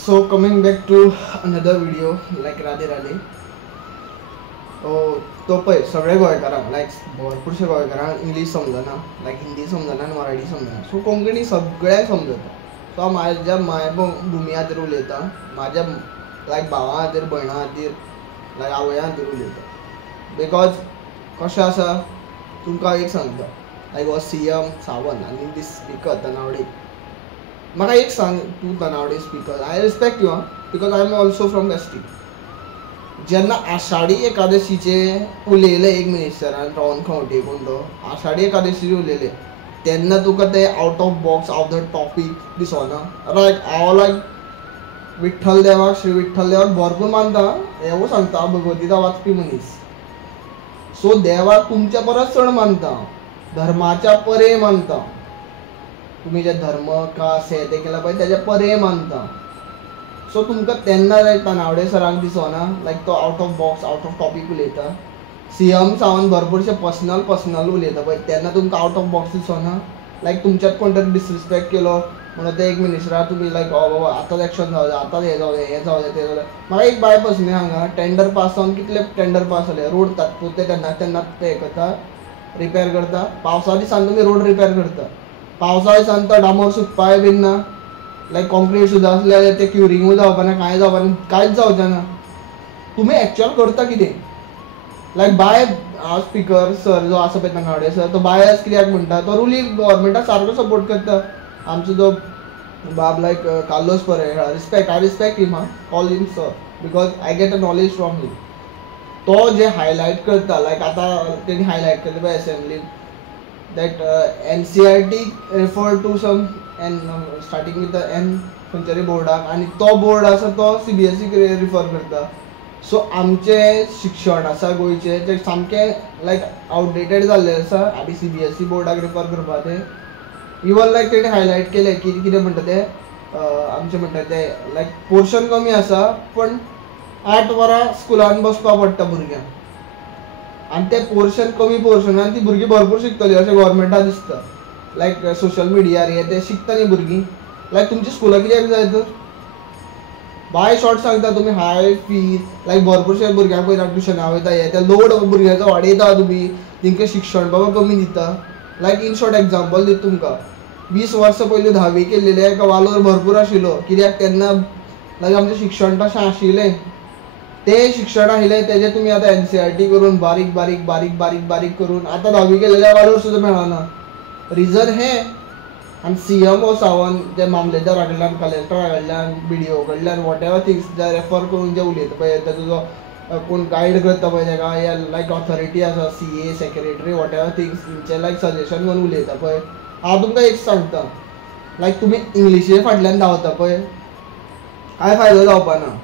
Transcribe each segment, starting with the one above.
So coming back to another video like Radhe Radhe. तो पळय सगळे गोंयकारांक लायक भरपूरशे गोंयकारांक इंग्लीश समजना, लायक हिंदी समजना आनी मराठी समजना. सो कोंकणी सगळ्यांक समजता. सो हांव म्हाज्या मायभुमी खातीर उलयतां, म्हाज्या लायक भावा खातीर, भयणा खातीर, लायक आवया खातीर उलयतां. बिकॉज कशें आसा तुमकां एक सांगता, लायक हो CM सावंत आनी दीस स्पीकर तनावडे. म्हाका एक सांग, तूं Tanawade speaker, I respect you because I am also from ST. जेन्ना आषाढी एकादशीचे उलयले एक मिनिस्टरान रावन खंवटे कोण तो आषाढी एकादशीचे उलयले तेन्ना तुका ते out of box of the topic दिसना. रायट, हांव लायक विठ्ठल देवाक, श्री विठ्ठल देवाक भरपूर मानता. हेवूय सांगता, भगवद्गीता वाचपी मनीस. सो देवाक तुमच्या परस चड मानता, धर्माच्या परे मानता. तुम्ही जे धर्म कास हे ते केला पळय तेजे परे मानता. सो तुमकां तेन्ना लायक तनावडे सरांक दिसना लायक तो out of box, out of topic उलयता. CM सावंत भरपूरशे पर्सनल उलयता पळय तेन्ना तुमकां आउट ऑफ बॉक्स दिसना. लायक तुमच्यात कोण तरी डिसरिस्पेक्ट केलो म्हणून ते एक मिनिस्टराक तुमी लायक बाबा आतांच एक्शन जावं, आतांच हें जावं, ते जावं. म्हाका एक बाय पर्सनली हांगा टेंडर पास जावन कितले टेंडर पास जाले, रोड तात्पुरते तेन्ना ते हें करता, रिपेर करता. पावसा दिसान तुमी रोड रिपेर करता, पावसा दिसान तो डांबोर सुकपाय बीन ना, लायक कॉन्क्रीट सुद्दां असले ते क्युरिंगूय जावपा ना, कांय जावपा ना, कांयच जावचें ना. तुमी एक्चुअल करता कितें? लायक बाय स्पीकर सर जो आसा पळय तनावडे सर, तो बायस कित्याक म्हणटा, तो रुलींग गव्हर्मेंटाक सारको सपोर्ट करता. आमचो जो बाब like Carlos Pereira, I respect him, call him sir because I get a knowledge from him. तो जे हायलायट करता, लायक आतां तेणी हायलायट केलें पळय एसेंब्लीन that NCERT refer to some starting with the N खंयच्यारी बोर्डाक आनी तो बोर्ड आसा तो CBSE रिफर करता. सो आमचें शिक्षण आसा गोंयचें तें सामकें लायक आउटडेटेड जाल्लें आसा आनी CBSE बोर्डाक रिफर करपा तें. इवन लायक तेणें हायलायट केलें कितें म्हणटा तें आमचें म्हणटा तें लायक पोर्शन कमी आसा पण 8 वरां स्कुलान बसपा पडटा भुरग्यांक. आनी ते कमी पोर्शनान ती भुरगीं भरपूर शिकतलीं अशें गव्हर्मेंटाक दिसता. लायक सोशल मिडियार हे ते शिकता न्ही भुरगीं. लायक तुमची स्कुलां कित्याक जाय तर बाय शॉर्ट सांगता तुमी हाय फीज, लायक भरपूरशे भुरग्यांक पळयता ट्युशनाक वयता हे ते लोड भुरग्यांचो वाडयता तुमी, तांकां शिक्षण बाबा कमी दिता. लायक इन शॉर्ट एग्जाम्पल दिता तुमकां, 20 वर्सां पयलीं 10वी केल्लेले एका वालोर भरपूर आशिल्लो. कित्याक तेन्ना लायक आमचें शिक्षण तशें आशिल्लें. ते शिक्षण आशिल्लें तेजें तुमी आतां NCERT करून बारीक बारीक बारीक बारीक बारीक करून आतां 10वी केलेल्या वालोर सुद्दां मेळना. रिजन हें. आनी CM हो सावंत जे मामलेदारा कडल्यान, कलेक्टरा कडल्यान, BDO कडल्यान वॉटेवर थिंग्स जे रेफर करून जे उलयता पळय, ताजो जो कोण गायड करता पळय ताका, या लायक ऑथॉरिटी आसा CA सेक्रेटरी वॉटेवर थिंग्स तेंचे लायक सजेशन घेवन उलयता पळय. हांव तुमकां एक सांगता, लायक तुमी इंग्लिशे फाटल्यान धांवता पळय कांय फायदो जावपा ना.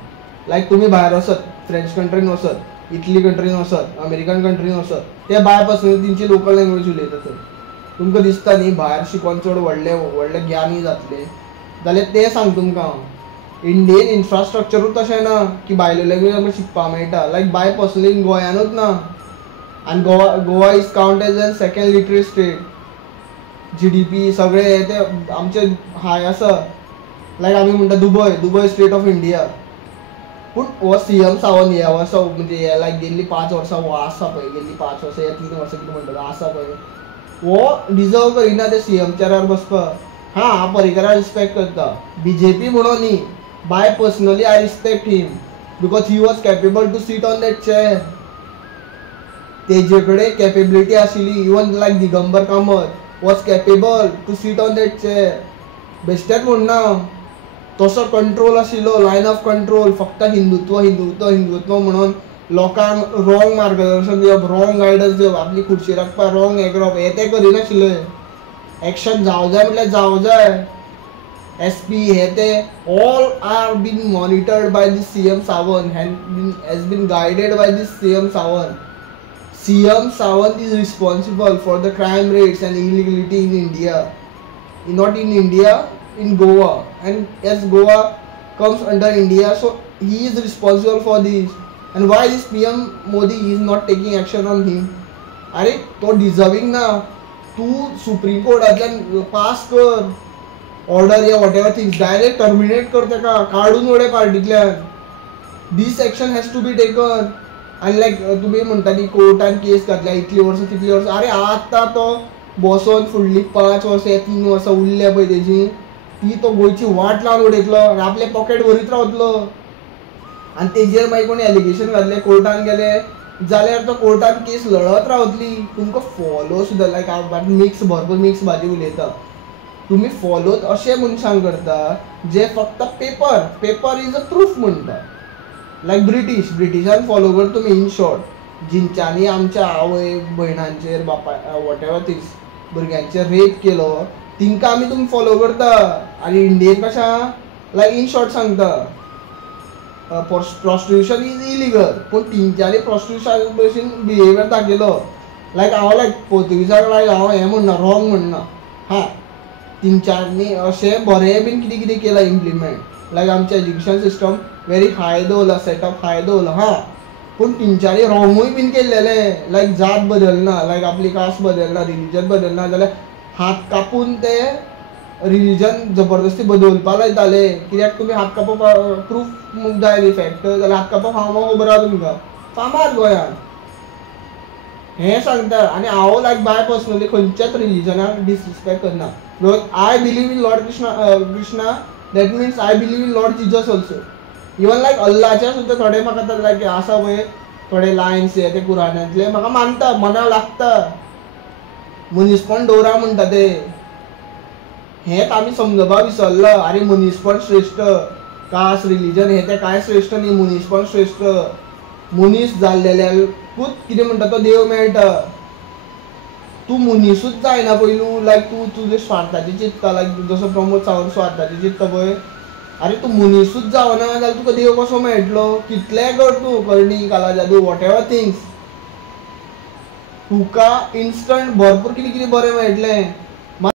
लायक तुमी भायर वचत, फ्रेंच कंट्रीन वचत, इटली कंट्रीन वचत, अमेरिकन कंट्रीन वचत, ते भायर पासून तेंची लोकल लँग्वेज उलयता थंय. तुमकां दिसता न्ही भायर शिकोवन चड व्हडले ज्ञानी जातले, जाल्यार ते सांग तुमकां हांव. इंडियन इन्फ्रास्ट्रक्चरूच तशें ना की भायल्यो लँग्वेज आमकां शिकपाक मेळटा. लायक बाय पर्सनली गोंयानूच ना. आनी Goa is counted as second literary state. GDP सगळे ते आमचे हाय आसा. लायक आमी म्हणटा दुबय स्टेट ऑफ इंडिया. पूण हो CM सावंत ह्या वर्सा म्हणजे हे लायक गेल्ली 5 वर्सां हो आसा पळय, गेल्ली 5 वर्सां या 3 वर्सां कितें म्हणटा आसा पळय, हो डिजर्व करिना ते CM चेरार बसपाक. हांव पर्रीकराक रिस्पेक्ट करता, BJP म्हणून न्ही, by personally I respect him because he was capable to sit on that chair. तेजे कडेन कॅपेबिलिटी आशिल्ली. Even like Digambar Kamat was capable to sit on that chair. बेश्टेच म्हणना, तसो कंट्रोल आशिल्लो, लायन ऑफ कंट्रोल. फक्त हिंदुत्व म्हणून लोकांक रॉंग मार्गदर्शन दिवप, रॉंग गायडन्स दिवप, आपली खुर्ची राखपाक रॉंग हें करप, हे ते करिनाशिल्ले. एक्शन जावं जाय म्हटल्यार जावं जाय. SP हे ते all are been monitored by this CM Sawant, has been guided by this CM Sawant. CM Sawant is responsible for the crime rates and illegality in India. Not in India, in Goa, and as Goa comes under India, so he is responsible for this. And why is PM Modi is not taking action on him? अरे तो deserving ना. तू supreme कोर्टांतल्यान pass कर. Order या whatever things direct terminate कर तेका, काढून उडय पार्टींतल्यान. This action has to be taken. आनी लायक तुमी म्हणटा न्ही कोर्टान केस घातल्या इतली वर्सां तितली वर्सां, अरे आतां तो बसोन फुडली 5 वर्सां 3 वर्सां उरल्या पळय तेजी, ती तो गोंयची वाट लावन उडयतलो आनी आपलें पॉकेट भरीत रावतलो. आनी तेजेर मागीर कोणी एलिगेशन घातलें, कोर्टान गेले जाल्यार तो कोर्टान केस लढत रावतली. तुमकां फॉलो सुद्दां लायक हांव भरपूर मिक्स भाजी उलयता. तुम्ही फॉलो अशे मनशांक करता जे फक्त पेपर इज अ प्रूफ म्हणटा. लायक ब्रिटिशान फॉलो करता तुमी इन शॉर्ट, जिंच्यांनी आमच्या आवय भयणांचेर बापा वॉट एव्हर थिंग्स भुरग्यांचेर रेप केलो तिंका आमी तुमी फॉलो करता. आनी इंडियेन कशा लायक इन शॉर्ट सांगता प्रॉस्टिट्यूशन इज इलिगल, पूण तिंच्यांनी प्रॉस्टिट्यूशन भशेन बिहेवियर दाखयलो. लायक हांव लायक पोर्तुगीजाक लायक हांव हें म्हणना रॉंग म्हणना, हां तिंच्यांनी अशें बरें बीन कितें कितें केलां इम्प्लिमेंट. लायक आमचें एज्युकेशन सिस्टम व्हेरी हाय दवरला, सेटअप हाय दवरला, हां पूण तिंच्यांनी रॉंगूय बीन केल्लेलें. लायक जात बदलना, लायक आपली कास्ट बदलना, रिलीजन बदलना जाल्यार हात कापून ते रिलीजन जबरदस्ती बदलपा लायताले. कित्याक तुमी हात कापप प्रूफ जाय न्ही फॅक्ट, जाल्यार हात कापप हांव खबर आहा तुमकां फामाद गोंयांत हें सांगता. आनी हांव लायक बाय पर्सनली खंयच्याच रिलीजनाक डिसरिस्पेक्ट करना. I believe in Lord Krishna that means I believe in Lord Jesus also. Even like अल्लाचे सुद्दां थोडे म्हाका लायक आसा पळय थोडे लायन्स हे ते कुरानांतले म्हाका मानता, मनाक लागता. मनीसपण दवरा म्हणटा ते, हेंच आमी समजपाक विसरला. अरे मनीसपण श्रेश्ठ, कास्ट रिलीजन हे ते कांय श्रेश्ठ न्ही, मनीसपण श्रेश्ठ. मनीस जाल्लेल्याकूच कितें म्हणटा तो देव मेळटा. तूं मनीसूच जायना पयलू, लायक तूं तुजे स्वार्थाचें चिंतता, लायक जसो प्रमोद सावंत स्वार्थाचें चिंतता पळय, अरे तूं मनीसूच जावना जाल्यार तुका देव कसो मेळटलो. कितलेंय कर तूं करणी काला जादू what ever things, Tuka instant भरपूर कितें कितें बरें मेळटलें.